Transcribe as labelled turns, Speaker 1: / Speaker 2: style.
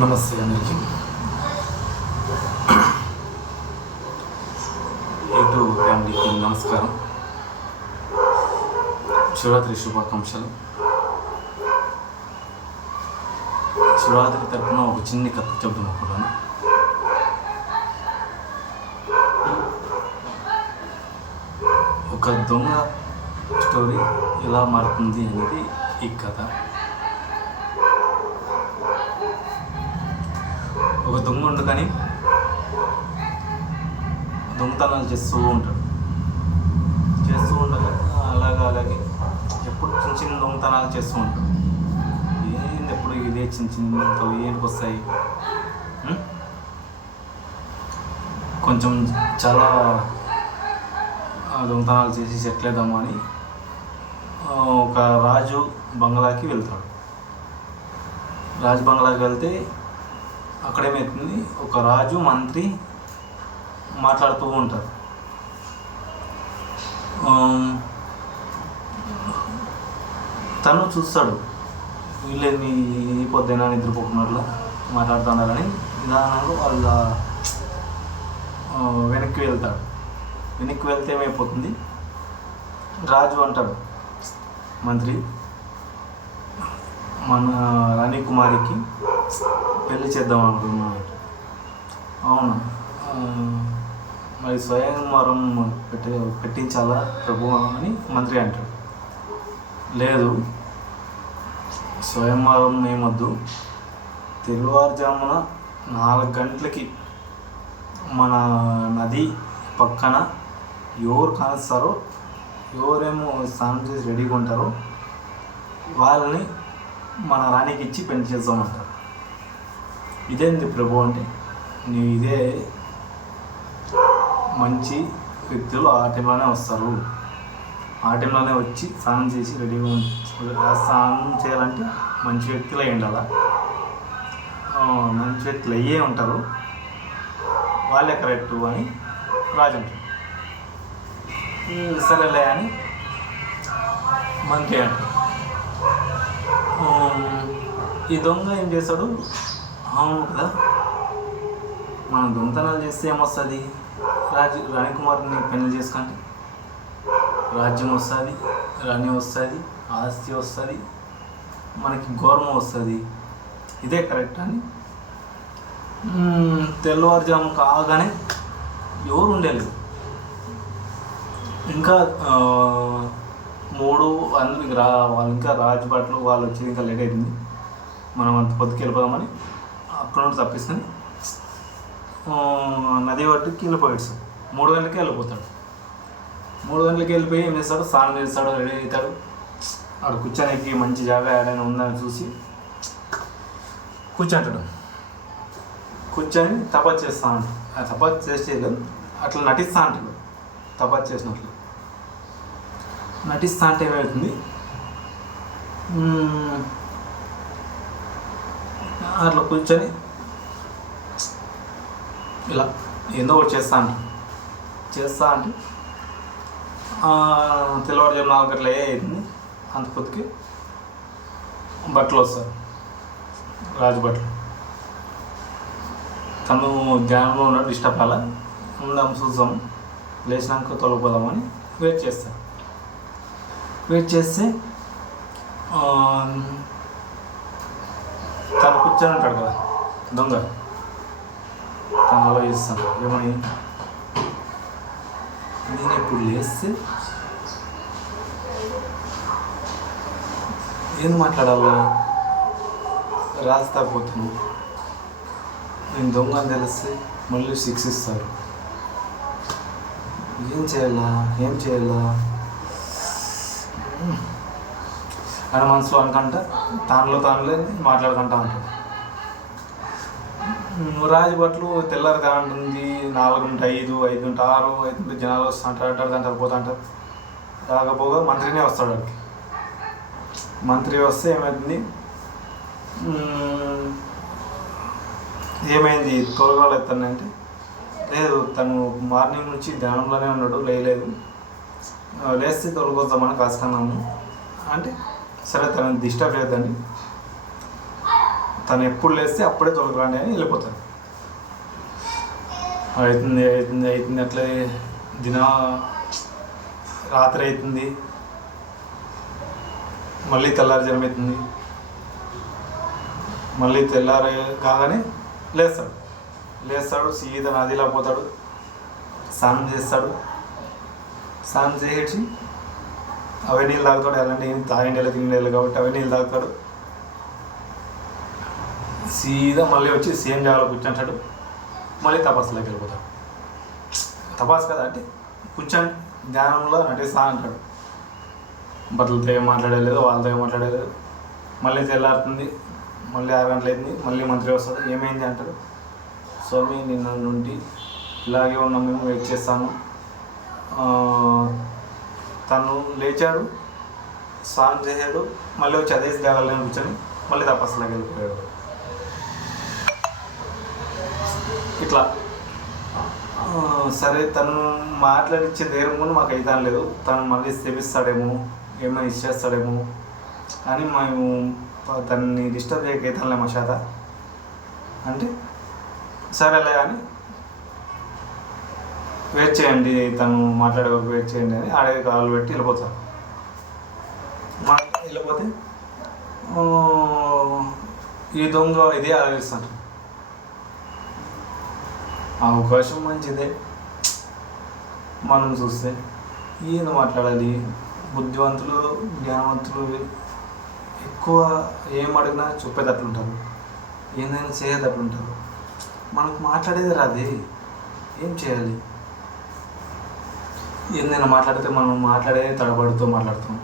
Speaker 1: నమస్తే అందరికీ. యూట్యూబ్ ఫ్యామిలీకి నమస్కారం. శివరాత్రి శుభాకాంక్షలు. శివరాత్రి తరఫున ఒక చిన్ని కథ చెబుతాం ఒక దొంగ స్టోరీ ఎలా మారుతుంది అనేది ఈ కథ. ఒక దొంగ ఉండు కానీ దొంగతనాలు చేస్తూ ఉంటాడు. చేస్తూ ఉండగా అలాగా అలాగే ఎప్పుడు చిన్న చిన్న దొంగతనాలు చేస్తూ ఉంటాడు. ఏంది ఎప్పుడు ఇదే చిన్న చిన్న ఏంటికి వస్తాయి? కొంచెం చాలా దొంగతనాలు చేసి సెటిల్ అని ఒక రాజు బంగ్లాకి వెళ్తాడు. రాజు బంగ్లాకి వెళ్తే అక్కడేమవుతుంది ఒక రాజు మంత్రి మాట్లాడుతూ ఉంటారు. తను చూస్తాడు. వీళ్ళని పొద్దున నిద్రపోకున్నట్లు మాట్లాడుతున్నారని నిదానంగా వాళ్ళ వెనక్కి వెళ్తాడు. వెనక్కి వెళ్తే ఏమైపోతుంది? రాజు అంటాడు మంత్రి మన రాణి కుమారికి పెళ్ళి చేద్దాం అనుకున్నాను. అవును. మరి స్వయంవరం పెట్టి పెట్టించాలా ప్రభు అని మంత్రి అంటాడు. లేదు. స్వయంవరం ఏమొద్దు తెల్లవారుజామున నాలుగు గంటలకి మన నది పక్కన ఎవరు కానిస్తారో ఎవరేమో స్నానం చేసి రెడీగా ఉంటారో వాళ్ళని మన రాణికి ఇచ్చి పెళ్ళి చేద్దామంటారు. ఇదేంది ప్రభు అంటే నీ ఇదే మంచి వ్యక్తులు ఆ టైంలోనే వస్తారు. ఆ టైంలోనే వచ్చి స్నానం చేసి రెడీగా స్నానం చేయాలంటే మంచి వ్యక్తులు అయి ఉండాలా? మంచి వ్యక్తులు అయ్యే ఉంటారు. వాళ్ళే కరెక్ట్ అని రాజు సరేలే అని మంత్రి అంటారు ఈ దొంగ ఏం చేశాడు అవును కదా? మనం దొంతనాలు చేస్తే ఏమొస్తుంది? రాజు రాణికుమార్ని పెళ్ళి చేసుకుంటే రాజ్యం వస్తుంది రాణి వస్తుంది ఆస్తి వస్తుంది మనకి గౌరవం వస్తుంది. ఇదే కరెక్ట్ అని తెల్లవారుజాము కాగానే ఎవరు ఉండలేదు ఇంకా మూడు వాళ్ళు రా వాళ్ళు ఇంకా రాజబాట్లు వాళ్ళు వచ్చి ఇంకా లేట్ అయింది మనం అంత పొద్దుకెళ్ళిపోదామని అక్కడ నుండి తప్పిస్తుంది. నది ఒడ్డుకి వెళ్ళిపోయాడు సార్. మూడు గంటలకి వెళ్ళిపోతాడు. మూడు గంటలకి వెళ్ళిపోయి ఏం చేస్తాడు? స్నానం చేస్తాడు రెడీ అవుతాడు. అక్కడ కూర్చోడానికి మంచి జాగా ఏడైనా ఉందని చూసి కూర్చుంటాడు. కూర్చొని తపస్సు చేస్తా ఉంటాడు. ఆ తపస్సు అట్లా నటిస్తా అంటాడు తపస్సు చేసినట్లు. నటిస్తా అంటే ఏమవుతుంది అట్లా కూర్చొని ఇలా ఏందో ఒకటి చేస్తా అంట. చేస్తా అంటే. ఆ, తెల్లవారుజాము నాలుగు గంటల అయింది. అంత కొద్దికి బట్టలు వస్తారు రాజు బట్టలు. తను ధ్యానంలో ఉన్నాడు డిస్టర్బ్ అలా ఉందాం చూద్దాం. లేచినాక తొలగిపోదామని వెయిట్ చేస్తాను వెయిట్ చేస్తే తను కూర్చొని ఉంటాడు కదా. దొంగ. తను ఆలోచిస్తాను ఏమని? నేను ఇప్పుడు లేస్తే ఏం మాట్లాడాలా? రాస్తా పోతాను నేను దొంగ అని తెలిస్తే మళ్ళీ శిక్షిస్తారు. ఏం చేయాలా? ఏం చేయాలా? తన మనసులో అనుకుంటా తానులో తానులే మాట్లాడుకుంటా ఉంటాడు. రాజు రాజభట్లు తెల్లారి కానుంటుంది నాలుగుంట ఐదు ఐదుంట ఆరు ఐదుంట జనాలు వస్తుంటారు అంటారు దాంట్లో పోతుంటారు. రాకపోగా మంత్రినే వస్తాడు అక్కడికి మంత్రి వస్తే ఏమవుతుంది ఏమైంది? తొలగాలు ఎత్తానంటే లేదు తను మార్నింగ్ నుంచి ధ్యానంలోనే ఉన్నాడు లేయలేదు. లేస్తే తొలగొద్దామని కాసుకున్నాము. అంటే సరే తనని డిస్టర్బ్ చేయొద్దండి తను ఎప్పుడు లేస్తే అప్పుడే తొలగరండి అని వెళ్ళిపోతాను అవుతుంది అవుతుంది అవుతుంది. అట్లే దిన రాత్రి అవుతుంది. మళ్ళీ తెల్లారి జనం అవుతుంది. మళ్ళీ తెల్లారి కాగానే లేస్తాడు. లేస్తాడు సీత నదిలా పోతాడు. స్నానం చేస్తాడు. స్నానం చేసి అవే నీళ్ళు తాగుతాడు ఎలాంటి ఏం తాగిండేలా తిండేలు కాబట్టి అవే నీళ్ళు తాగుతాడు. సీదా మళ్ళీ వచ్చి సేమ్ జాగాలో కూర్చుంటాడు మళ్ళీ తపస్సులోకి వెళ్ళిపోతాడు. తపాస్ కదా అంటే కూర్చొని ధ్యానంలో నటిస్తా అంటాడు. బట్టలతో ఏం మాట్లాడలేదు వాళ్ళతో ఏం మాట్లాడలేదు మళ్ళీ తెల్లారుతుంది మళ్ళీ ఆరు గంటలు అయింది మళ్ళీ మంత్రి వస్తాడు. ఏమైంది అంటాడు. స్వామి నిన్న నుండి ఇలాగే ఉన్నాం మేము వెయిట్ చేస్తాము. తను లేచాడు స్నానం చేశాడు మళ్ళీ వచ్చి అదే జాగాలో కూర్చొని మళ్ళీ తపస్సులోకి వెళ్ళిపోయాడు ఇట్లా. సరే తను మాట్లాడించే ధైర్యం కూడా మాకు అయితే లేదు. తను మళ్ళీ తెపిస్తాడేమో ఏమైనా ఇచ్చేస్తాడేమో అని మేము తనని డిస్టర్బ్ చేయకైతే మా శాత అంటే సరేలే అని వెయిట్ చేయండి తను మాట్లాడే వరకు వెయిట్ చేయండి అని ఆడే కాలు పెట్టి వెళ్ళిపోతారు మా వెళ్ళిపోతే ఈ దొంగ ఇదే ఆలోచిస్తాను ఆ అవకాశం మంచిదే. మనం చూస్తే ఈయన మాట్లాడాలి బుద్ధివంతులు జ్ఞానవంతులు ఎక్కువ ఏం అడిగినా చెప్పేటట్లుంటారు. ఏదైనా చేసేటట్లుంటారు. మనకు మాట్లాడేది రాదే. ఏం చేయాలి? ఏందైనా మాట్లాడితే మనం మాట్లాడే తడబడుతూ మాట్లాడుతాం.